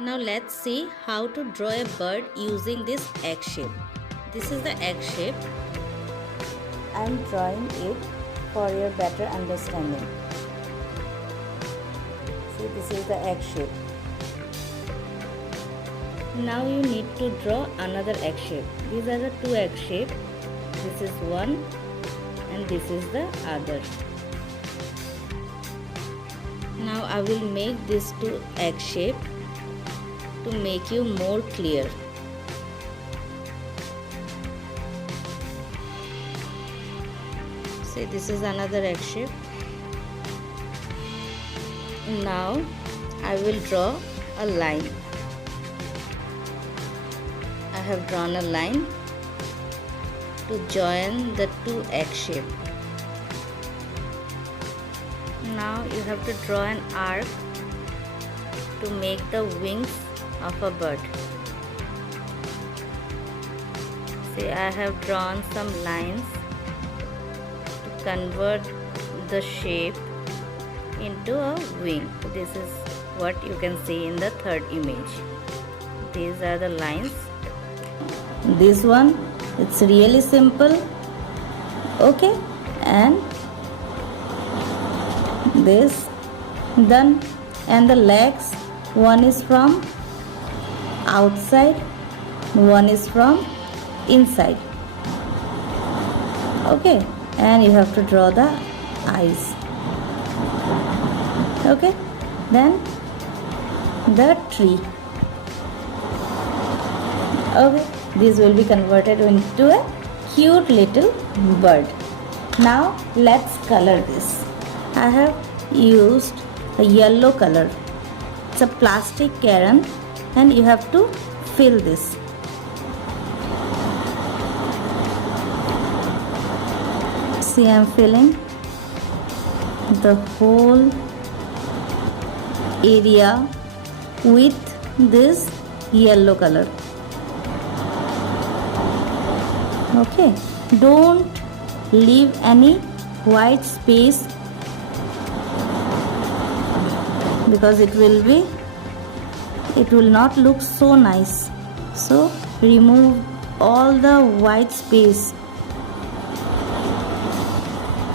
Now let's see how to draw a bird using this egg shape. This is the egg shape. I am drawing it for your better understanding. See, this is the egg shape. Now you need to draw another egg shape. These are the two egg shapes. This is one and this is the other. Now I will make these two egg shape to make you more clear. See, this is another egg shape. Now I will draw a line. I have drawn a line to join the two egg shape. Now you have to draw an arc to make the wings of a bird. See, I have drawn some lines to convert the shape into a wing. This is what you can see in the third image. These are the lines. This one, it's really simple. Okay, and this done. And the legs, one is from outside, one is from inside. Okay, and you have to draw the eyes. Okay, then the tree. Okay, this will be converted into a cute little bird. Now let's color this. I have used a yellow color. It's a plastic crayon and you have to fill this. See, I am filling the whole area with this yellow color. Okay, don't leave any white space because it will not look so nice. So remove all the white space.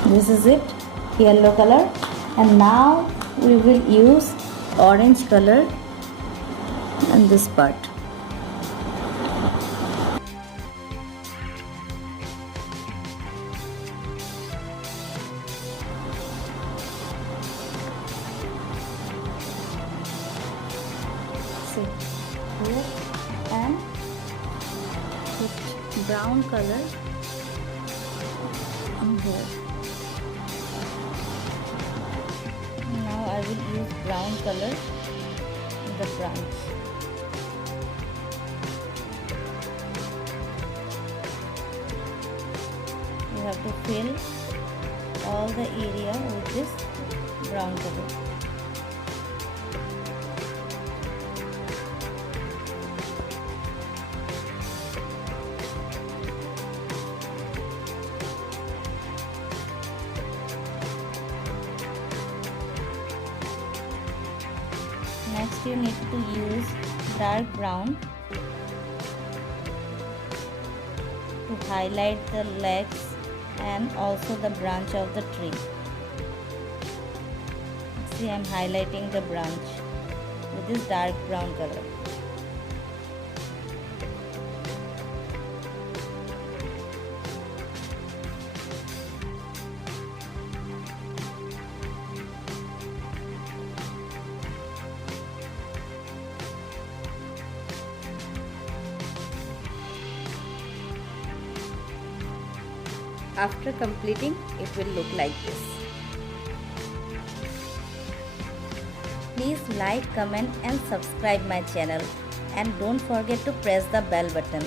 This is it, yellow color, and now we will use orange color in this part. See here, and put brown color in here. Now I will use brown color in the branch. You have to fill all the area with this brown color. Next you need to use dark brown to highlight the legs and also the branch of the tree. See, I am highlighting the branch with this dark brown color. After completing, it will look like this. Please like, comment and subscribe my channel, and don't forget to press the bell button.